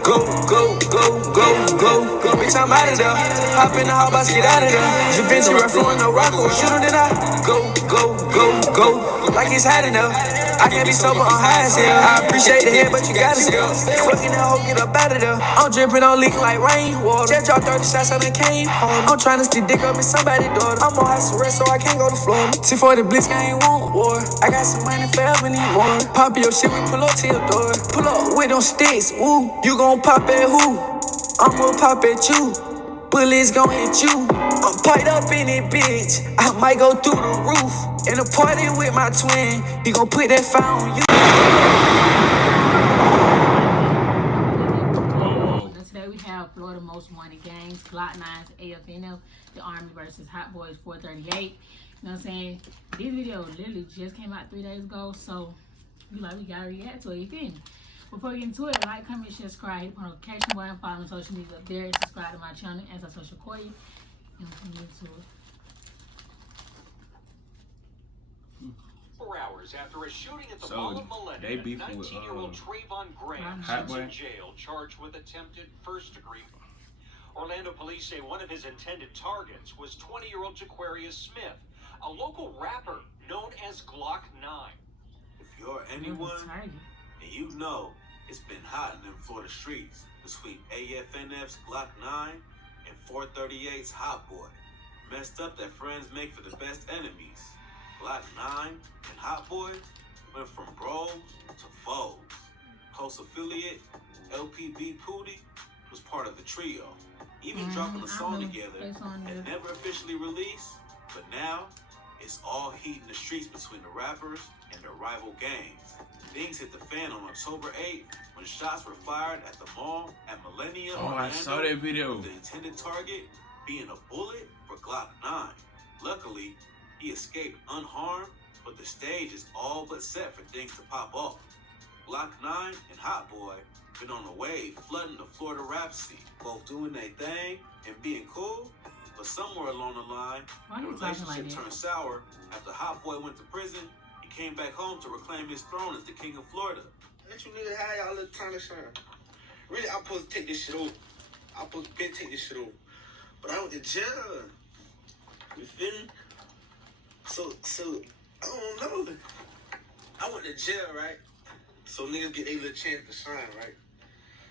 Go, go, go, go, go, go, bitch, I'm out of there. Hop in the hot box, get out of there. Javinci rap flowing no rock, or shoot him, then I go, go, go, go, like it's hot enough. I can't be sober on high as hell. I appreciate the head, but you gotta still. Fucking that hoe, get up out of there. I'm dripping on leak like rainwater. Just dropped 30 shots, I done came home. I'm trying to stick dick up in somebody's daughter. I'm on house arrest, so I can't go to Florida. T4 the Blitz, I ain't want war. I got some money forever, need more. Pop your shit, we pull up to your door. Pull up with them sticks, woo. You gon' pop at who? I'ma pop at you. Bullets gon' hit you. I'm piped up in it, bitch. I might go through the roof. In a party with my twin. He gon' put that fire on you. Today we have Florida Most Wanted Gangs, 9lokknine's AFNF, the Army versus Hotboii's 438. You know what I'm saying? This video literally just came out 3 days ago, so we gotta react to it. You feel me? Before we get into it, like, comment, share, subscribe, hit the notification button, follow me on social media up there, subscribe to my channel, and social Koya. And we'll get into it. 4 hours after a shooting at the Mall of Millennium, 19-year-old Trayvon Graham sits in jail, charged with attempted first-degree. Orlando police say one of his intended targets was 20-year-old Jaquarius Smith, a local rapper known as Glock 9. If you're anyone, and you know it's been hot in them Florida streets between AFNF's Glock 9 and 438's Hotboii. Messed up that friends make for the best enemies. Glock 9 and Hotboii went from bros to foes. Host affiliate LPB Pooty was part of the trio, even dropping a song together and never officially released, but now it's all heat in the streets between the rappers and their rival gangs. Things hit the fan on October 8th when shots were fired at the mall at Millennium. I saw that video. With the intended target being a bullet for Glock 9. Luckily, he escaped unharmed, but the stage is all but set for things to pop off. Glock 9 and Hotboii been on the wave, flooding the Florida rap scene, both doing their thing and being cool, but somewhere along the line, the relationship turned sour after Hotboii went to prison and came back home to reclaim his throne as the king of Florida. Let you niggas have y'all little time to shine. Really, I'm supposed to take this shit over. I'm supposed to take this shit over. But I went to jail. You feel me? So, I don't know. I went to jail, right? So niggas get a little chance to shine, right?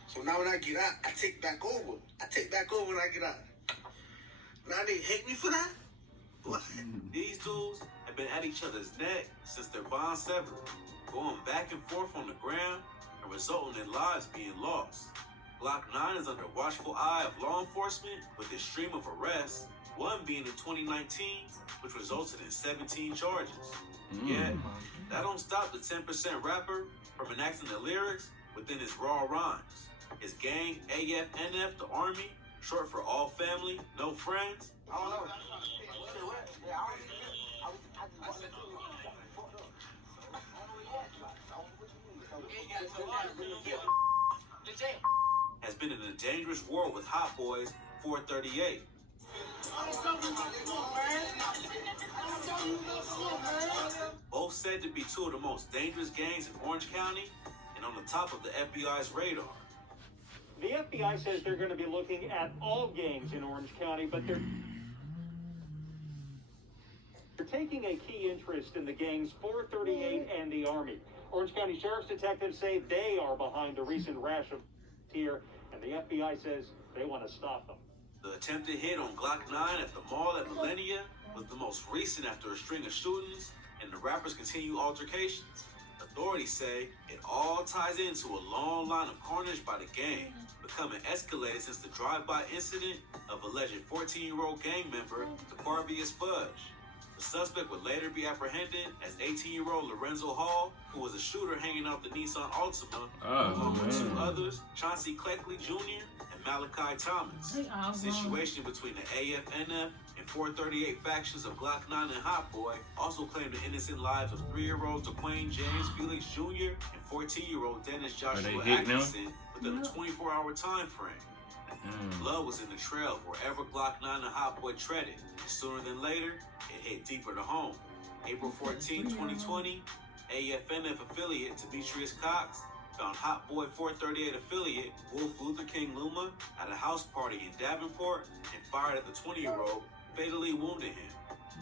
So now when I get out, I take back over. I take back over when I get out. Now they hate me for that? What? These dudes have been at each other's neck since their bond severed, going back and forth on the ground and resulting in lives being lost. Glock 9 is under watchful eye of law enforcement with a stream of arrests, one being in 2019, which resulted in 17 charges. Yet, that don't stop the 10% rapper from enacting the lyrics within his raw rhymes. His gang, AFNF, the Army, short for All Family, No Friends. I don't know. Has been in a dangerous war with Hotboii's 438. Both said to be two of the most dangerous gangs in Orange County and on the top of the FBI's radar. The FBI says they're going to be looking at all gangs in Orange County, but they're taking a key interest in the gangs 438 and the Army. Orange County Sheriff's detectives say they are behind a recent rash of here, and the FBI says they want to stop them. The attempted hit on Glock 9 at the mall at Millennia was the most recent after a string of shootings and the rappers' continue altercations. Authorities say it all ties into a long line of carnage by the gang, becoming escalated since the drive-by incident of alleged 14-year-old gang member Jaquarius Fudge. The suspect would later be apprehended as 18-year-old Lorenzo Hall, who was a shooter hanging out the Nissan Altima, along with two others, Chauncey Cleckley Jr. and Malachi Thomas. The situation between the AFNF and 438 factions of Glock 9 and Hotboii also claimed the innocent lives of 3-year-old Dwayne James Felix Jr. and 14-year-old Dennis Joshua Atkinson within a 24-hour time frame. Blood was in the trail wherever Glock 9 and Hotboii treaded, and sooner than later, it hit deeper to home. April 14, 2020, AFNF affiliate Demetrius Cox found Hotboii 438 affiliate Wolf King Luma at a house party in Davenport and fired at the 20-year-old, fatally wounding him.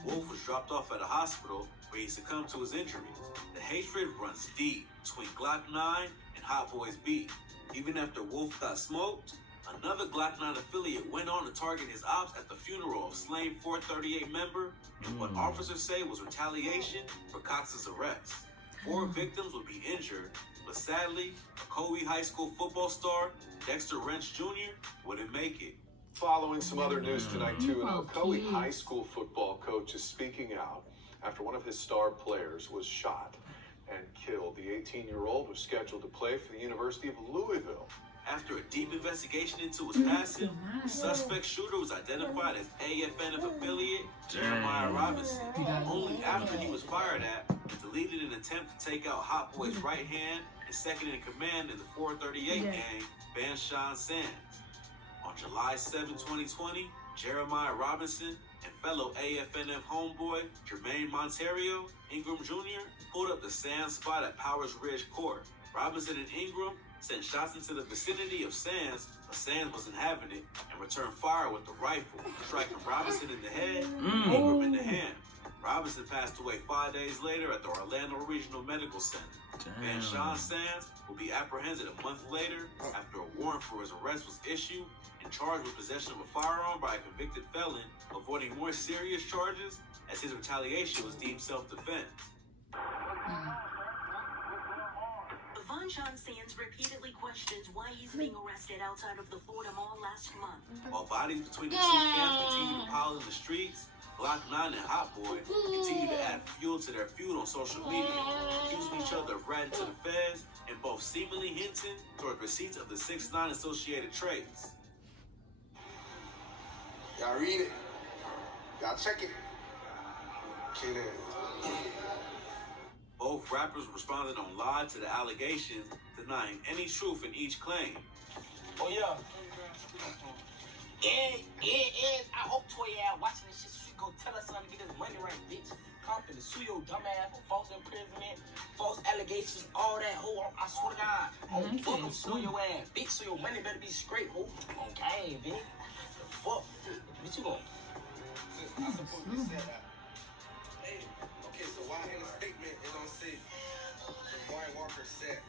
Wolf was dropped off at a hospital where he succumbed to his injuries. The hatred runs deep between Glock 9 and Hotboii's beef. Even after Wolf got smoked, another Glock 9 affiliate went on to target his ops at the funeral of slain 438 member in what officers say was retaliation for Cox's arrest. 4 victims would be injured, but sadly, Hotboii High School football star Dexter Wrench Jr. wouldn't make it. Following some other news tonight, too, an Hotboii High School football coach is speaking out after one of his star players was shot and killed. The 18-year-old was scheduled to play for the University of Louisville. After a deep investigation into his passing, the suspect shooter was identified as AFNF affiliate Jeremiah Robinson. Only after he was fired at and deleted an attempt to take out Hotboii's right hand and second in command in the 438 gang, Banshawn Sands. On July 7, 2020, Jeremiah Robinson and fellow AFNF homeboy Jermaine Monterio Ingram Jr. pulled up the Sands spot at Powers Ridge Court. Robinson and Ingram sent shots into the vicinity of Sands, but Sands wasn't having it and returned fire with the rifle, striking Robinson in the head and Ingram in the hand. Robinson passed away 5 days later at the Orlando Regional Medical Center. Banshawn Sands will be apprehended a month later after a warrant for his arrest was issued and charged with possession of a firearm by a convicted felon, avoiding more serious charges as his retaliation was deemed self-defense. Banshawn Sands repeatedly questions why he's being arrested outside of the Florida Mall last month. While bodies between the two camps continue to pile in the streets, Glock 9 and Hotboii continue to add fuel to their feud on social media, accusing each other of ratting to the feds and both seemingly hinting toward receipts of the 6ix9ine associated traits. Y'all read it. Y'all check it. Kill it. Both rappers responded on live to the allegations, denying any truth in each claim. Oh, yeah. And I hope Toy out watching this shit so she go tell us something to get this money right, bitch. Come to sue your dumb ass for false imprisonment, false allegations, all that, ho. I swear to God. I'm fucking sue your ass, bitch, so your money better be straight, ho. On game, bitch. The fuck? What you going? I suppose they said that. Hey, okay, so why in the statement it don't say Brian Walker said?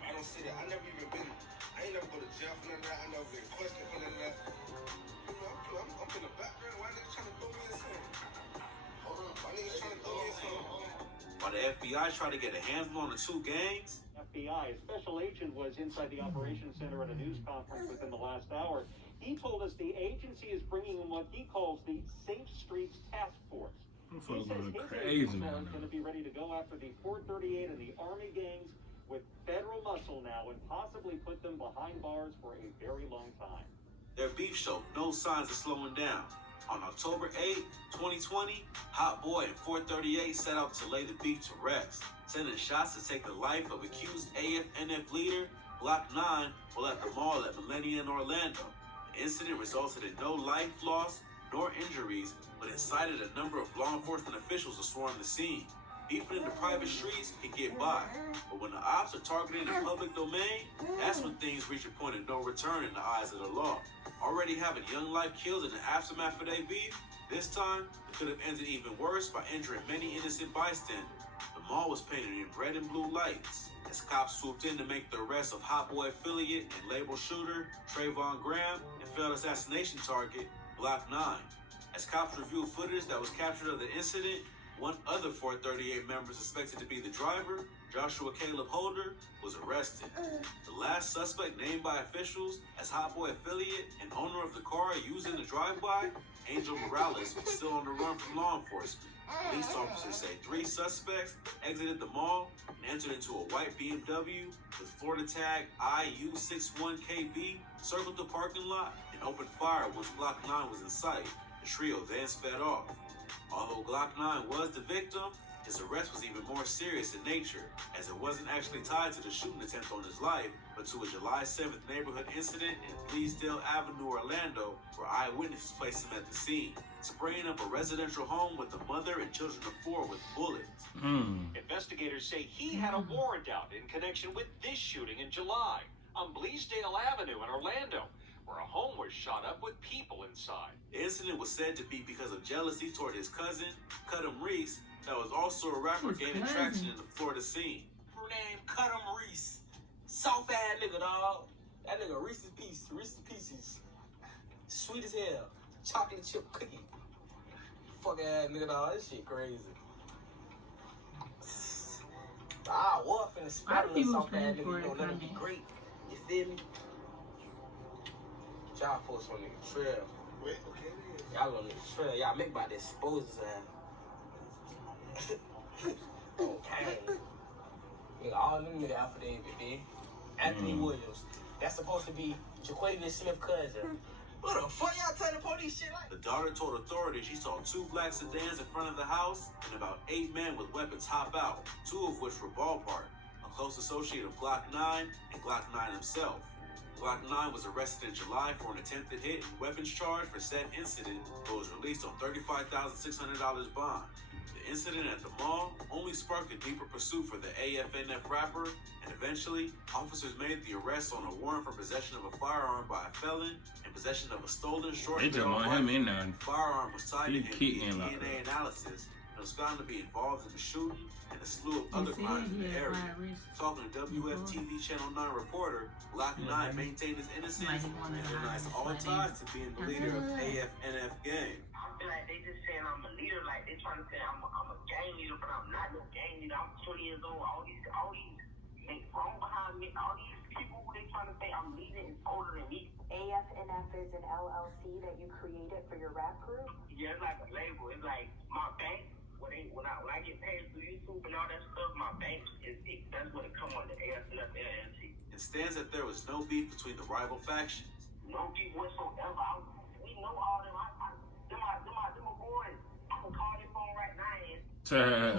I don't see that. I ain't never go to jail for none of that. I never been questioned for none of that. You know, I'm in the background. Why niggas trying to throw me in something? Hold on. Why niggas trying to throw me in something? While the FBI tried to get a handle on the two gangs, FBI, a special agent was inside the operations center at a news conference within the last hour. He told us the agency is bringing in what he calls the Safe Streets Task Force. He says his agents are going to be ready to go after the 438 and the Army gangs with federal muscle now and possibly put them behind bars for a very long time. their beef showed no signs of slowing down. On October 8, 2020, Hotboii and 438 set out to lay the beef to rest, sending shots to take the life of accused AFNF leader Glock 9 while at the mall at Millennia in Orlando. The incident resulted in no life loss nor injuries, but incited a number of law enforcement officials to swarm the scene. Beefing in the private streets can get by, but when the ops are targeting the public domain, that's when things reach a point of no return in the eyes of the law. Already having young life killed in the aftermath of their beef, this time it could have ended even worse by injuring many innocent bystanders. The mall was painted in red and blue lights as cops swooped in to make the arrest of Hotboii affiliate and label shooter Trayvon Graham and failed assassination target Glock 9. As cops reviewed footage that was captured of the incident, one other 438 member suspected to be the driver, Joshua Caleb Holder, was arrested. The last suspect named by officials as Hotboii affiliate and owner of the car used in the drive-by, Angel Morales, was still on the run from law enforcement. Police officers say 3 suspects exited the mall and entered into a white BMW with Florida tag IU61KB, circled the parking lot, and opened fire once Glock 9 was in sight. The trio then sped off. Although Glock 9 was the victim, his arrest was even more serious in nature, as it wasn't actually tied to the shooting attempt on his life, but to a July 7th neighborhood incident in Bleasdale Avenue, Orlando, where eyewitnesses placed him at the scene, spraying up a residential home with a mother and children of 4 with bullets. Investigators say he had a warrant out in connection with this shooting in July. on Bleasdale Avenue in Orlando, where a home was shot up with people inside. The incident was said to be because of jealousy toward his cousin, Cudham Reese, that was also a rapper gaining traction in the Florida scene. Her name Cudham Reese. Soft ass nigga, dog. That nigga Reese's Pieces. Sweet as hell. Chocolate chip cookie. Fuck ass nigga, dog. This shit crazy. I was finna spell this soft ass nigga. You know, let him be great. You feel me? Y'all post on nigga trail. Y'all gonna nigga trail. Y'all make about to expose his ass. Okay. Nigga, all them nigga affidavit, dude. Anthony Williams. That's supposed to be Jaquavius Smith's cousin. What the fuck y'all tell the police shit like? The daughter told authorities she saw 2 black sedans in front of the house and about 8 men with weapons hop out, 2 of which were ballpark, a close associate of Glock 9 and Glock 9 himself. Glock 9 was arrested in July for an attempted hit and weapons charge for said incident, but was released on $35,600 bond. The incident at the mall only sparked a deeper pursuit for the AFNF rapper, and eventually, officers made the arrest on a warrant for possession of a firearm by a felon and possession of a stolen short-barrel rifle. Firearm was tied to him via DNA analysis and was found to be involved in the shooting and a slew of other crimes in the area. Talking to WFTV Channel 9 reporter, Glock 9 maintained his innocence and denies all ties to being the leader of AFNF gang. I feel like they just saying I'm a leader, like they trying to say I'm a gang leader, but I'm not no gang leader. I'm 20 years old. All these make wrong behind me. All these people who they trying to say I'm leading is older than me. AFNF is an LLC that you created for your rap group? Yeah, it's like a label. It's like my bank. When I get paid through YouTube and all that stuff, my bank that's when it come on the AFNF LLC. It stands that there was no beef between the rival factions. No beef whatsoever. We know all them. Them my boys. I can call their phone right now.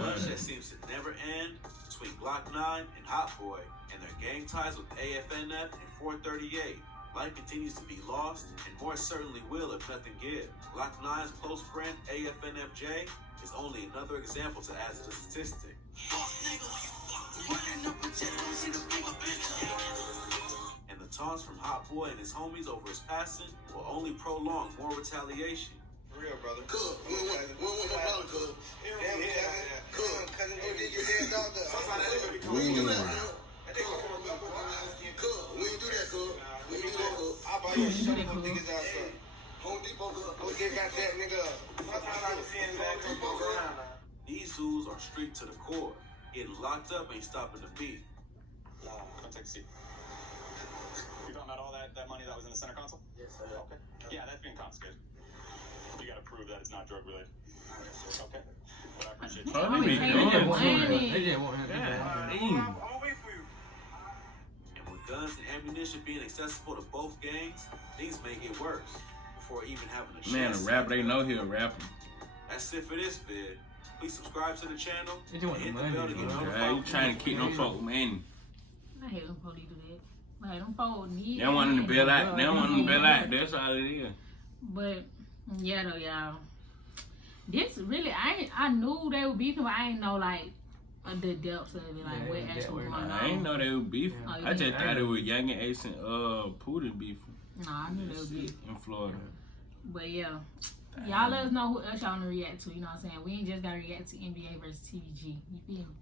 Bloodshed seems to never end between Glock 9 and Hotboii and their gang ties with AFNF and 438. Life continues to be lost, and more certainly will if nothing gives. Glock 9's close friend, AFNFJ, is only another example to add to the statistic. And the taunts from Hotboii and his homies over his passing will only prolong more retaliation. For real, brother. Cool. We don't want no problem, cuz. Cousin, go dig your dead dog up. We ain't do that. We ain't do that, cuz. I'll buy you a shovel of niggas outside. Home Depot, go get that nigga. These dudes are street to the core. Getting locked up ain't stopping the beat. Come take a seat. You talking about all that money that was in the center console? Yes, sir. Okay. Yeah, that's being confiscated. You gotta prove that it's not drug related. Okay. But I appreciate you. They just want him to wait for you. And with guns and ammunition being accessible to both gangs, things may get worse before even having a chance. Man, a rapper, they know he'll rap. That's it for this vid. Please subscribe to the channel and hit the money, bell to get notified. You trying to keep them folk, man. I hate them police do that. Like, them folks need. They don't want them to bail out. They don't want them to bail out. That's all it is. But, yeah, though, y'all. This really, I knew they would beefing, but I didn't know, like, the depths of it, like, what actually going on. I didn't know they were beefing. I just thought it was Young and Ace and Putin beefing. Nah, I knew they were beefing. In Florida. But, yeah. Y'all let us know who else y'all want to react to, you know what I'm saying? We ain't just got to react to NBA versus TVG. You feel me?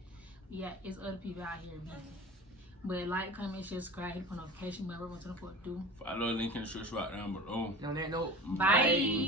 Yeah, it's other people out here beefing. But like, comment, share, subscribe, hit the notification bell. We're going to do. Follow the link in the description right down below. Bye.